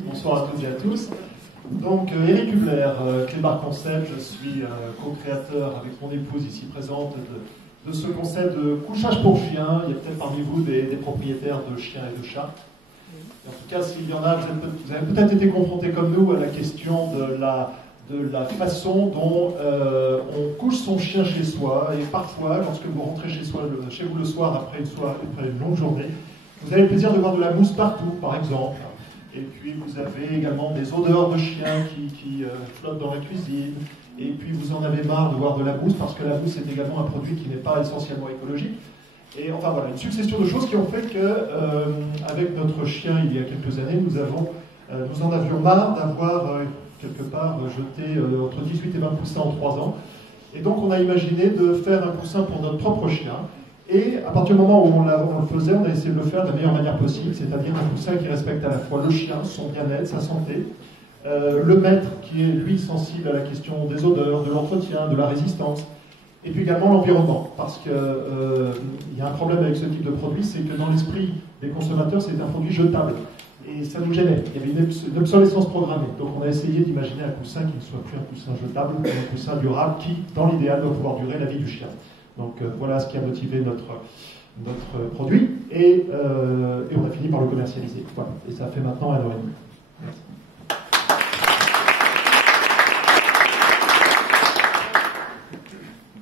Bonsoir à toutes et à tous. Donc, Eric Hubler, Clébar Concept, je suis co-créateur avec mon épouse ici présente de ce concept de couchage pour chiens. Il y a peut-être parmi vous des propriétaires de chiens et de chats. Et en tout cas, s'il y en a, vous avez peut-être été confrontés comme nous à la question de la façon dont on couche son chien chez soi. Et parfois, lorsque vous rentrez chez vous le soir après une longue journée, vous avez le plaisir de voir de la mousse partout, par exemple. Et puis vous avez également des odeurs de chiens qui flottent dans la cuisine. Et puis vous en avez marre de voir de la mousse, parce que la mousse est également un produit qui n'est pas essentiellement écologique. Et enfin voilà, une succession de choses qui ont fait que, avec notre chien il y a quelques années, nous en avions marre d'avoir quelque part jeté entre 18 et 20 poussins en 3 ans. Et donc on a imaginé de faire un coussin pour notre propre chien. Et à partir du moment où on le faisait, on a essayé de le faire de la meilleure manière possible, c'est-à-dire un coussin qui respecte à la fois le chien, son bien-être, sa santé, le maître qui est lui sensible à la question des odeurs, de l'entretien, de la résistance, et puis également l'environnement, parce qu'il y a un problème avec ce type de produit, c'est que dans l'esprit des consommateurs, c'est un produit jetable. Et ça nous gênait. Il y avait une obsolescence programmée. Donc on a essayé d'imaginer un coussin qui ne soit plus un coussin jetable, mais un coussin durable qui, dans l'idéal, doit pouvoir durer la vie du chien. Donc voilà ce qui a motivé notre produit. Et on a fini par le commercialiser. Voilà. Et ça fait maintenant 1 an et demi. Merci.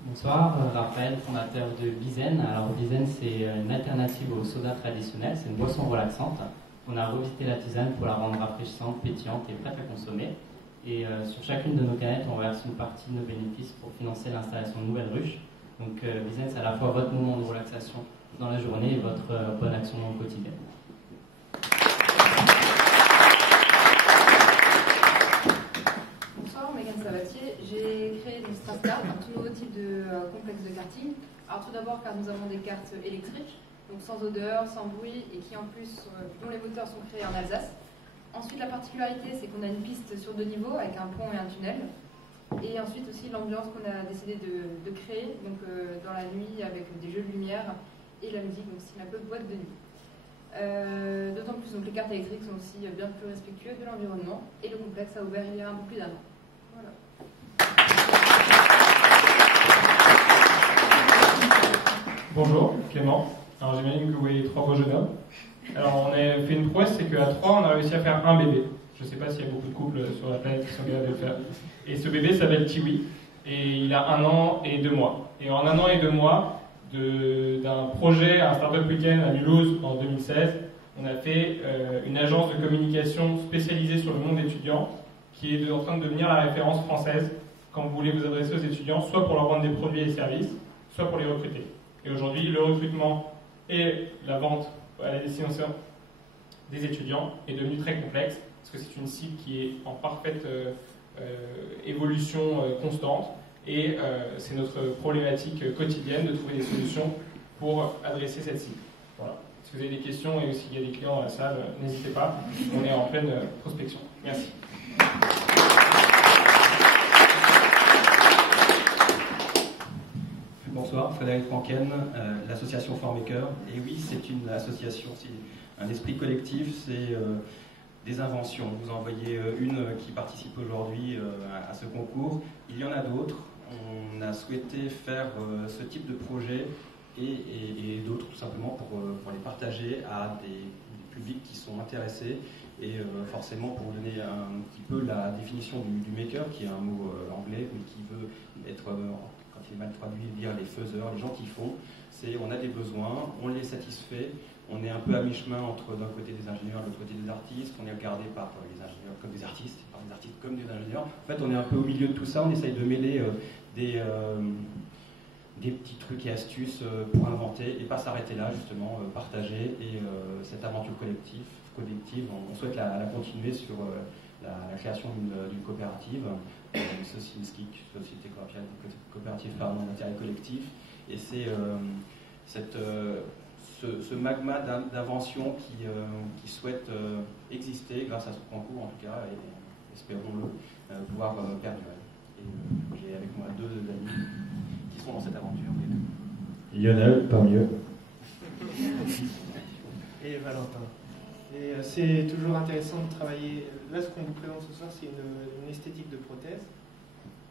Bonsoir, Raphaël, fondateur de Bizen. Alors Bizen, c'est une alternative au soda traditionnel, c'est une boisson relaxante. On a revisité la tisane pour la rendre rafraîchissante, pétillante et prête à consommer. Et sur chacune de nos canettes, on verse une partie de nos bénéfices pour financer l'installation de nouvelles ruches. Donc Bizen, c'est à la fois votre moment de relaxation dans la journée et votre bonne action au quotidien. Bonsoir, Mégane Sabatier. J'ai créé une Strascard, un tout nouveau type de complexe de karting. Alors tout d'abord car nous avons des cartes électriques, donc sans odeur, sans bruit, et qui en plus, dont les moteurs sont créés en Alsace. Ensuite, la particularité, c'est qu'on a une piste sur 2 niveaux avec un pont et un tunnel. Et ensuite aussi l'ambiance qu'on a décidé de créer, donc dans la nuit avec des jeux de lumière et la musique, donc c'est un peu boîte de nuit. D'autant plus donc les cartes électriques sont aussi bien plus respectueuses de l'environnement, et le complexe a ouvert il y a un peu plus d'1 an. Voilà. Bonjour, Clément. Alors j'imagine que vous voyez 3 beaux jeunes hommes. Alors on a fait une prouesse, c'est qu'à 3 on a réussi à faire un bébé. Je ne sais pas s'il y a beaucoup de couples sur la planète qui sont capables de le faire. Et ce bébé s'appelle Tiwi, et il a 1 an et 2 mois. Et en 1 an et 2 mois, d'un projet, un Startup Weekend à Mulhouse en 2016, on a fait une agence de communication spécialisée sur le monde étudiant, qui est en train de devenir la référence française quand vous voulez vous adresser aux étudiants, soit pour leur vendre des produits et des services, soit pour les recruter. Et aujourd'hui, le recrutement et la vente à la destination des étudiants est devenu très complexe, parce que c'est une cible qui est en parfaite évolution constante, et c'est notre problématique quotidienne de trouver des solutions pour adresser cette cible. Voilà. Si vous avez des questions et s'il y a des clients dans la salle, n'hésitez pas, on est en pleine prospection. Merci. Bonsoir, Frédéric Franken, l'association Formaker. Et oui, c'est une association, c'est un esprit collectif, c'est des inventions. Vous en voyez une qui participe aujourd'hui à ce concours. Il y en a d'autres. On a souhaité faire ce type de projet et d'autres tout simplement pour les partager à des publics qui sont intéressés. Et forcément pour vous donner un petit peu la définition du maker, qui est un mot anglais, mais qui veut être, quand il est mal traduit, dire les faiseurs, les gens qui font. C'est on a des besoins, on les satisfait. On est un peu à mi-chemin entre d'un côté des ingénieurs, de l'autre côté des artistes. On est regardé par les ingénieurs comme des artistes, par les artistes comme des ingénieurs. En fait, on est un peu au milieu de tout ça. On essaye de mêler des petits trucs et astuces pour inventer et pas s'arrêter là, justement, partager. Et cette aventure collective, on souhaite la continuer sur la création d'une coopérative, Société coopérative d'intérêt collectif. Et c'est ce magma d'invention qui souhaite exister grâce à ce concours, en tout cas, et espérons-le, pouvoir perdurer. Et j'ai avec moi 2 amis qui sont dans cette aventure. Lionel, parmi eux. Et Valentin. Et c'est toujours intéressant de travailler. Là, ce qu'on vous présente ce soir, c'est une esthétique de prothèse.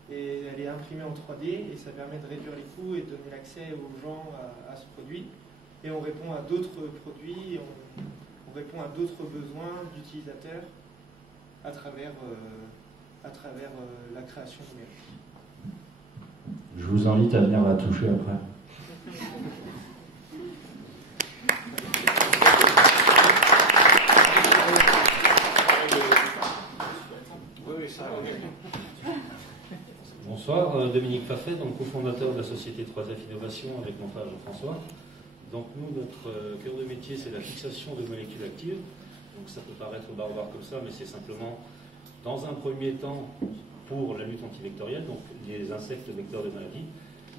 Et elle est imprimée en 3D et ça permet de réduire les coûts et de donner l'accès aux gens à ce produit. Et on répond à d'autres produits, on répond à d'autres besoins d'utilisateurs à travers la création numérique. Je vous invite à venir la toucher après. Bonsoir, Dominique Faffet, donc cofondateur de la société 3F Innovation avec mon frère Jean-François. Donc nous, notre cœur de métier, c'est la fixation de molécules actives. Donc ça peut paraître barbare comme ça, mais c'est simplement, dans un premier temps, pour la lutte antivectorielle, donc les insectes vecteurs de maladies.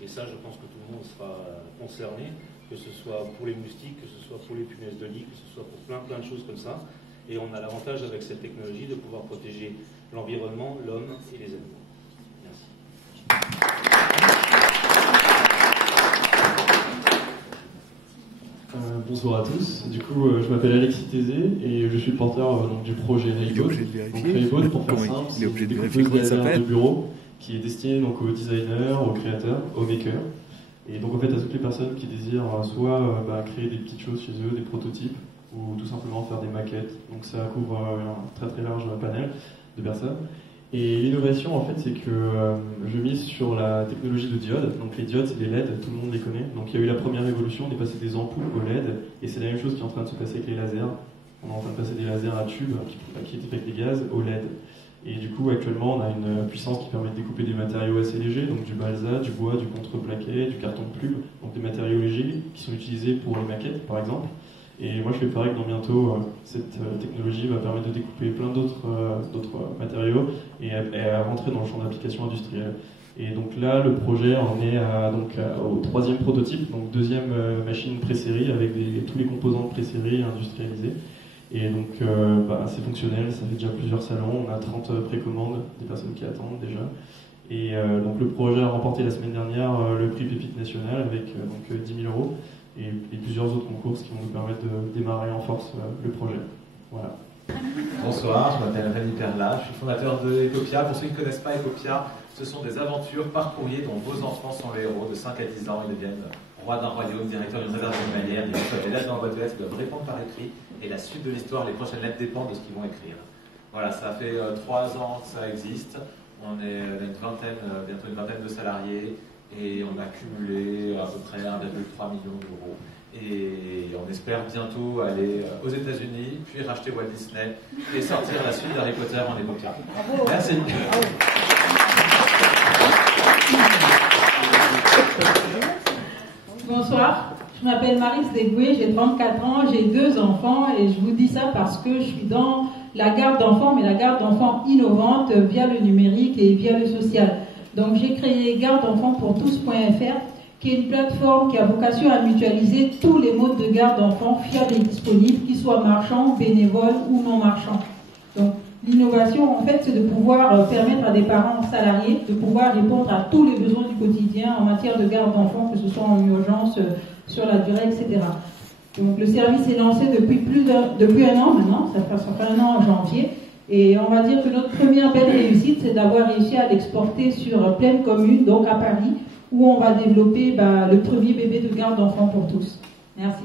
Et ça, je pense que tout le monde sera concerné, que ce soit pour les moustiques, que ce soit pour les punaises de lit, que ce soit pour plein de choses comme ça. Et on a l'avantage avec cette technologie de pouvoir protéger l'environnement, l'homme et les animaux. Merci. Bonsoir à tous. Du coup, je m'appelle Alexis Tézé et je suis le porteur du projet Raybot. Donc Raybot, pour faire simple, c'est une découpeuse laser de bureau qui est destinée donc aux designers, aux créateurs, aux makers. Et donc en fait à toutes les personnes qui désirent soit créer des petites choses chez eux, des prototypes, ou tout simplement faire des maquettes. Donc ça couvre un très très large panel de personnes. Et l'innovation, en fait, c'est que je mise sur la technologie de diodes. Donc les diodes, c'est les LED, tout le monde les connaît. Donc il y a eu la première évolution, on est passé des ampoules aux LED, et c'est la même chose qui est en train de se passer avec les lasers. On est en train de passer des lasers à tubes qui étaient avec des gaz aux LED. Et du coup, actuellement, on a une puissance qui permet de découper des matériaux assez légers, donc du balsa, du bois, du contreplaqué, du carton de plume, donc des matériaux légers qui sont utilisés pour les maquettes, par exemple. Et moi, je fais pareil que dans bientôt, cette technologie va permettre de découper plein d'autres matériaux et à rentrer dans le champ d'application industrielle. Et donc là, le projet en est au troisième prototype, donc deuxième machine pré-série avec tous les composants de pré-série industrialisés. Et donc, c'est fonctionnel, ça fait déjà plusieurs salons, on a 30 précommandes, des personnes qui attendent déjà. Et donc le projet a remporté la semaine dernière le prix Pépite National avec 10 000 € et plusieurs autres concours qui vont nous permettre de démarrer en force le projet. Voilà. Bonsoir, je m'appelle Rémi Perla, je suis fondateur de Ecopia. Pour ceux qui ne connaissent pas Ecopia, ce sont des aventures par courrier dont vos enfants sont les héros. De 5 à 10 ans, ils deviennent rois d'un royaume, directeur d'une réserve animalière, ils reçoivent des lettres dans la boîte aux lettres, ils doivent répondre par écrit, et la suite de l'histoire, les prochaines lettres dépendent de ce qu'ils vont écrire. Voilà, ça fait 3 ans que ça existe, on a bientôt une vingtaine de salariés, et on a cumulé à peu près 1,3 million d'euros. Et on espère bientôt aller aux États-Unis, puis racheter Walt Disney et sortir la suite d'Harry Potter en Ecopia. Merci. Bonsoir, je m'appelle Marie Degoué, j'ai 34 ans, j'ai 2 enfants et je vous dis ça parce que je suis dans la garde d'enfants, mais la garde d'enfants innovante via le numérique et via le social. Donc j'ai créé Garde d'enfants pour tous.fr, qui est une plateforme qui a vocation à mutualiser tous les modes de garde d'enfants fiables et disponibles, qu'ils soient marchands, bénévoles ou non marchands. Donc l'innovation, en fait, c'est de pouvoir permettre à des parents salariés de pouvoir répondre à tous les besoins du quotidien en matière de garde d'enfants, que ce soit en urgence, sur la durée, etc. Donc le service est lancé depuis 1 an maintenant, ça fait 1 an en janvier. Et on va dire que notre première belle réussite, c'est d'avoir réussi à l'exporter sur Plaine Commune, donc à Paris, où on va développer le premier bébé de garde d'enfants pour tous. Merci.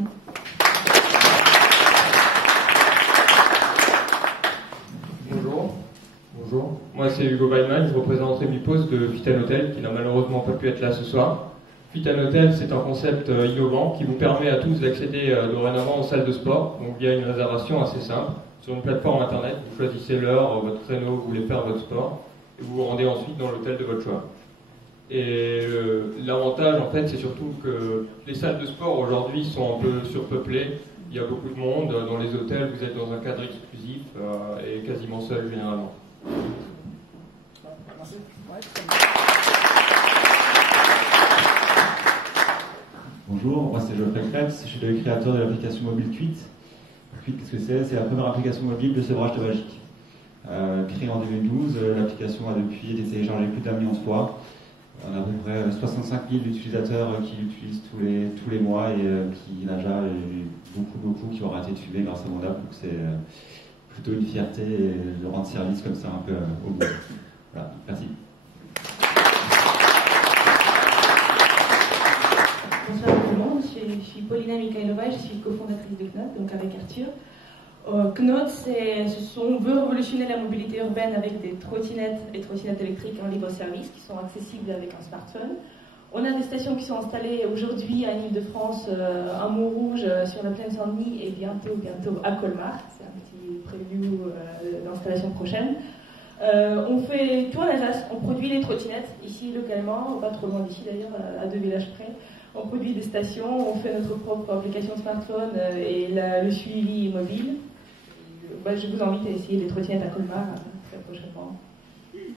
Bonjour. Moi c'est Hugo Weidman, je représente Rémi Pose de Fitan Hotel, qui n'a malheureusement pas pu être là ce soir. Fitan Hotel, c'est un concept innovant qui vous permet à tous d'accéder dorénavant aux salles de sport, donc via une réservation assez simple. Sur une plateforme internet, vous choisissez l'heure, votre créneau, vous voulez faire votre sport, et vous vous rendez ensuite dans l'hôtel de votre choix. Et l'avantage, en fait, c'est surtout que les salles de sport aujourd'hui sont un peu surpeuplées. Il y a beaucoup de monde. Dans les hôtels, vous êtes dans un cadre exclusif et quasiment seul généralement. Merci. Bonjour, moi c'est Geoffrey Krebs, je suis le créateur de l'application mobile Tweet. Tweet, qu'est-ce que c'est? C'est la première application mobile de sevrage tabagique. Créée en 2012, l'application a depuis été téléchargée plus d'1 million de fois. On a à peu près 65 000 utilisateurs qui l'utilisent tous les mois et qui n'a déjà beaucoup qui ont arrêté de fumer grâce à mon app, donc c'est plutôt une fierté de rendre service comme ça un peu au monde. Voilà, merci. Bonsoir tout le monde, je suis Paulina Mikhailova, je suis cofondatrice de Knot, donc avec Arthur. Knot, on veut révolutionner la mobilité urbaine avec des trottinettes et trottinettes électriques en libre service qui sont accessibles avec un smartphone. On a des stations qui sont installées aujourd'hui en Ile-de-France, à Montrouge, sur la plaine Saint-Denis et bientôt à Colmar. C'est un petit preview d'installation prochaine. On fait tout en Alsace, on produit les trottinettes ici localement, pas trop loin d'ici d'ailleurs, à 2 villages près. On produit des stations, on fait notre propre application smartphone et le suivi mobile. Je vous invite à essayer les trottinettes à Colmar très prochainement.